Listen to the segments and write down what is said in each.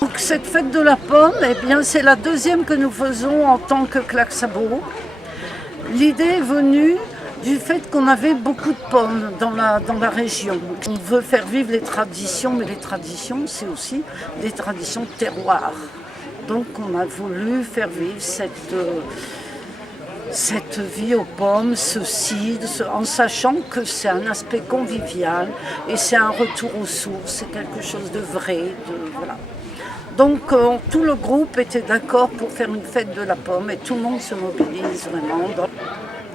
Donc cette fête de la pomme, eh bien, c'est la deuxième que nous faisons en tant que Claque-Sabot. L'idée est venue du fait qu'on avait beaucoup de pommes dans la région. On veut faire vivre les traditions, mais les traditions, c'est aussi des traditions de terroir. Donc on a voulu faire vivre cette vie aux pommes, ce cidre, en sachant que c'est un aspect convivial et c'est un retour aux sources, c'est quelque chose de vrai. Voilà. Donc tout le groupe était d'accord pour faire une fête de la pomme et tout le monde se mobilise vraiment dans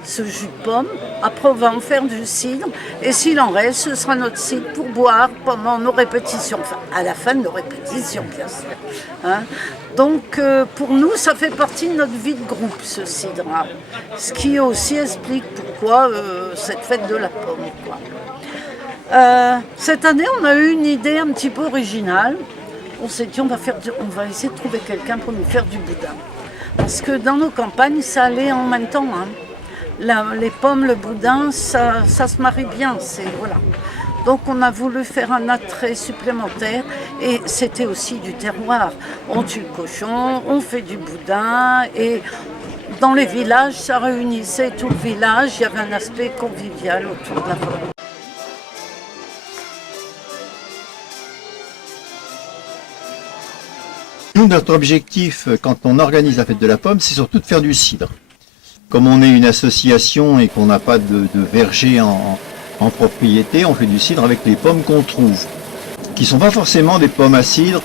ce jus de pomme. Après on va en faire du cidre et s'il en reste, ce sera notre cidre pour boire pendant nos répétitions, enfin à la fin de nos répétitions bien sûr. Hein. Donc pour nous ça fait partie de notre vie de groupe ce cidre-là, ce qui aussi explique pourquoi cette fête de la pomme, quoi. Cette année on a eu une idée un petit peu originale. On s'est dit on va essayer de trouver quelqu'un pour nous faire du boudin. Parce que dans nos campagnes, ça allait en même temps. Hein. Les pommes, le boudin, ça se marie bien. Voilà. Donc on a voulu faire un attrait supplémentaire et c'était aussi du terroir. On tue le cochon, on fait du boudin et dans les villages, ça réunissait tout le village. Il y avait un aspect convivial autour de la pomme. Nous, notre objectif, quand on organise la fête de la pomme, c'est surtout de faire du cidre. Comme on est une association et qu'on n'a pas de verger en propriété, on fait du cidre avec les pommes qu'on trouve, qui ne sont pas forcément des pommes à cidre.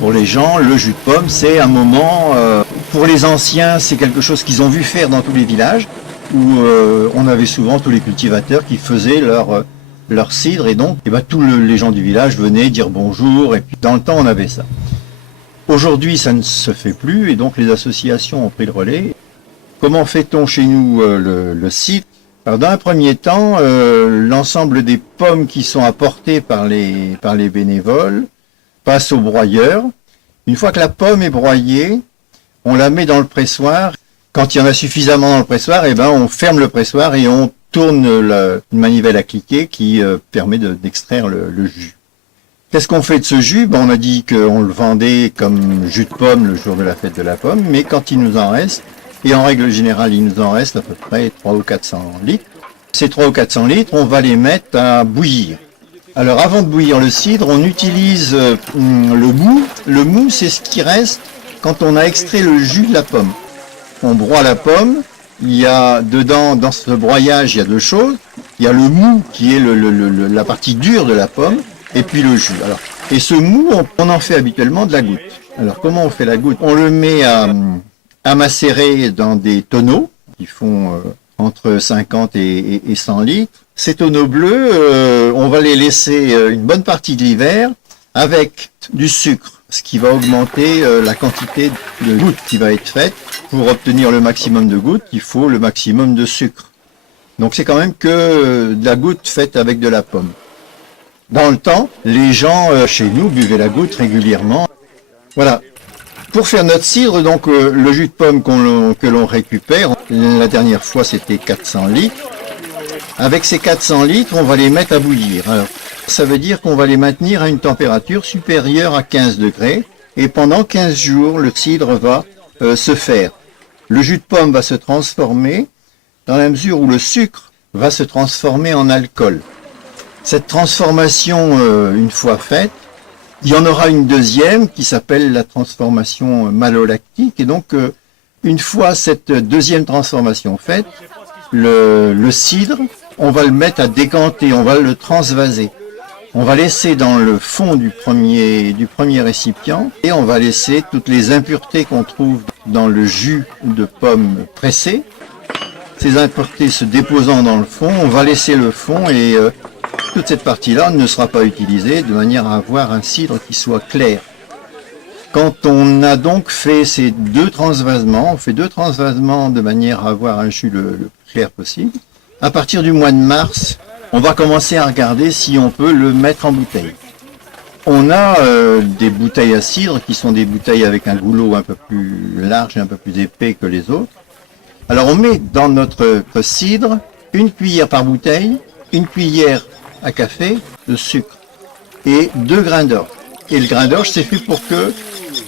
Pour les gens, le jus de pomme, c'est un moment, pour les anciens, c'est quelque chose qu'ils ont vu faire dans tous les villages, où on avait souvent tous les cultivateurs qui faisaient leur cidre, et donc tous les gens du village venaient dire bonjour, et puis dans le temps, on avait ça. Aujourd'hui, ça ne se fait plus et donc les associations ont pris le relais. Comment fait-on chez nous le cidre? Alors, dans un premier temps, l'ensemble des pommes qui sont apportées par les bénévoles passe au broyeur. Une fois que la pomme est broyée, on la met dans le pressoir. Quand il y en a suffisamment dans le pressoir, on ferme le pressoir et on tourne une manivelle à cliquer qui permet d'extraire le jus. Qu'est-ce qu'on fait de ce jus? On a dit qu'on le vendait comme jus de pomme le jour de la fête de la pomme, mais quand il nous en reste, et en règle générale il nous en reste à peu près 300 ou 400 litres, ces 300 ou 400 litres, on va les mettre à bouillir. Alors avant de bouillir le cidre, on utilise le mou. Le mou, c'est ce qui reste quand on a extrait le jus de la pomme. On broie la pomme, il y a dedans, dans ce broyage, il y a deux choses. Il y a le mou qui est la partie dure de la pomme, et puis le jus. Alors, et ce mou, on en fait habituellement de la goutte. Alors comment on fait la goutte? On le met à macérer dans des tonneaux qui font entre 50 et 100 litres. Ces tonneaux bleus, on va les laisser une bonne partie de l'hiver avec du sucre, ce qui va augmenter la quantité de gouttes qui va être faite. Pour obtenir le maximum de gouttes, il faut le maximum de sucre. Donc c'est quand même que de la goutte faite avec de la pomme. Dans le temps, les gens chez nous buvaient la goutte régulièrement. Voilà. Pour faire notre cidre, donc le jus de pomme que l'on récupère, la dernière fois c'était 400 litres. Avec ces 400 litres, on va les mettre à bouillir. Alors, ça veut dire qu'on va les maintenir à une température supérieure à 15 degrés. Et pendant 15 jours, le cidre va se faire. Le jus de pomme va se transformer dans la mesure où le sucre va se transformer en alcool. Cette transformation, une fois faite, il y en aura une deuxième qui s'appelle la transformation malolactique. Et donc, une fois cette deuxième transformation faite, le cidre, on va le mettre à décanter, on va le transvaser. On va laisser dans le fond du premier récipient et on va laisser toutes les impuretés qu'on trouve dans le jus de pomme pressé. Ces impuretés se déposant dans le fond, on va laisser le fond et toute cette partie-là ne sera pas utilisée de manière à avoir un cidre qui soit clair. Quand on a donc fait ces deux transvasements, on fait deux transvasements de manière à avoir un jus le plus clair possible. À partir du mois de mars, on va commencer à regarder si on peut le mettre en bouteille. On a des bouteilles à cidre qui sont des bouteilles avec un goulot un peu plus large et un peu plus épais que les autres. Alors on met dans notre cidre une cuillère par bouteille, une cuillère à café de sucre et 2 grains d'orge. Et le grain d'orge, c'est fait pour que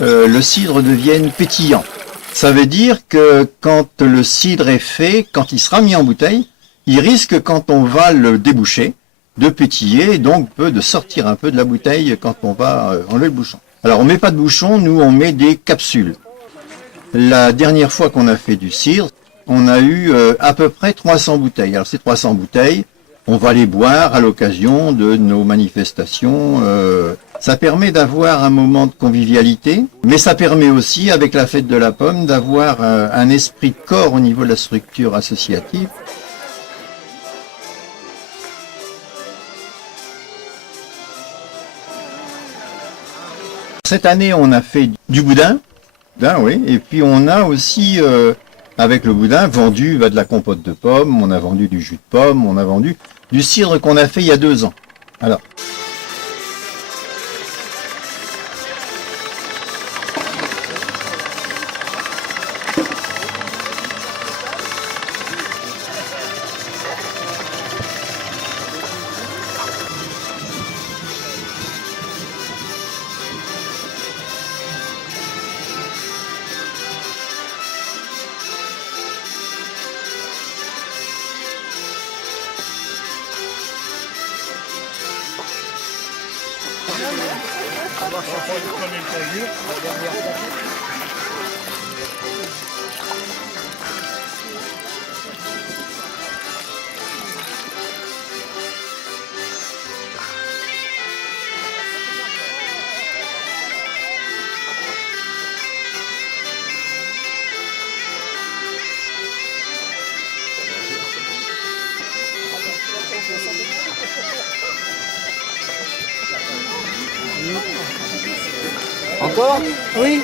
le cidre devienne pétillant. Ça veut dire que quand le cidre est fait, quand il sera mis en bouteille, il risque, quand on va le déboucher, de pétiller, et donc de sortir un peu de la bouteille quand on va enlever le bouchon. Alors on met pas de bouchon, nous on met des capsules. La dernière fois qu'on a fait du cidre, on a eu à peu près 300 bouteilles. Alors ces 300 bouteilles, on va les boire à l'occasion de nos manifestations. Ça permet d'avoir un moment de convivialité, mais ça permet aussi, avec la fête de la pomme, d'avoir un esprit de corps au niveau de la structure associative. Cette année, on a fait du boudin, oui, et puis on a aussi, avec le boudin, vendu de la compote de pommes, on a vendu du jus de pomme, on a vendu du cidre qu'on a fait il y a 2 ans. Alors. Encore? Oui.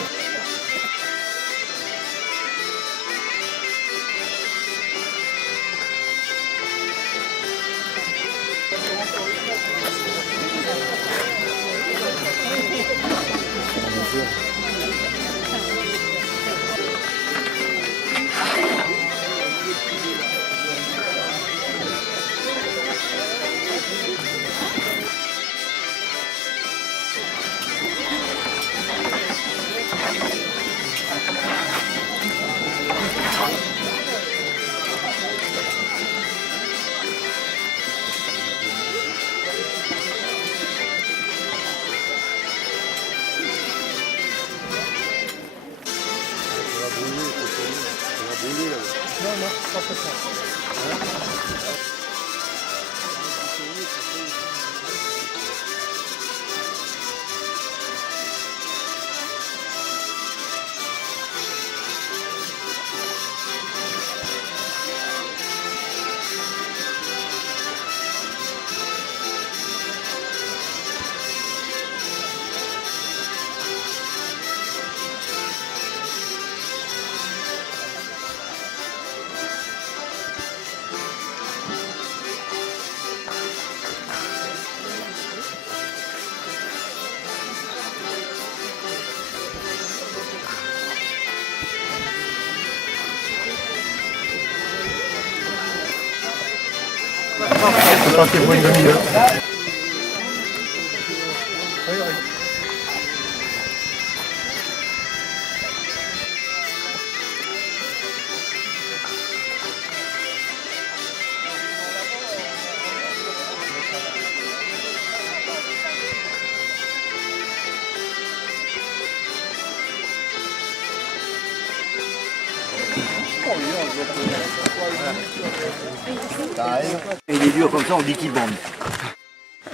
Il est dur comme ça, on dit qu'il bande.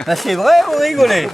Ah, c'est vrai, vous rigolez?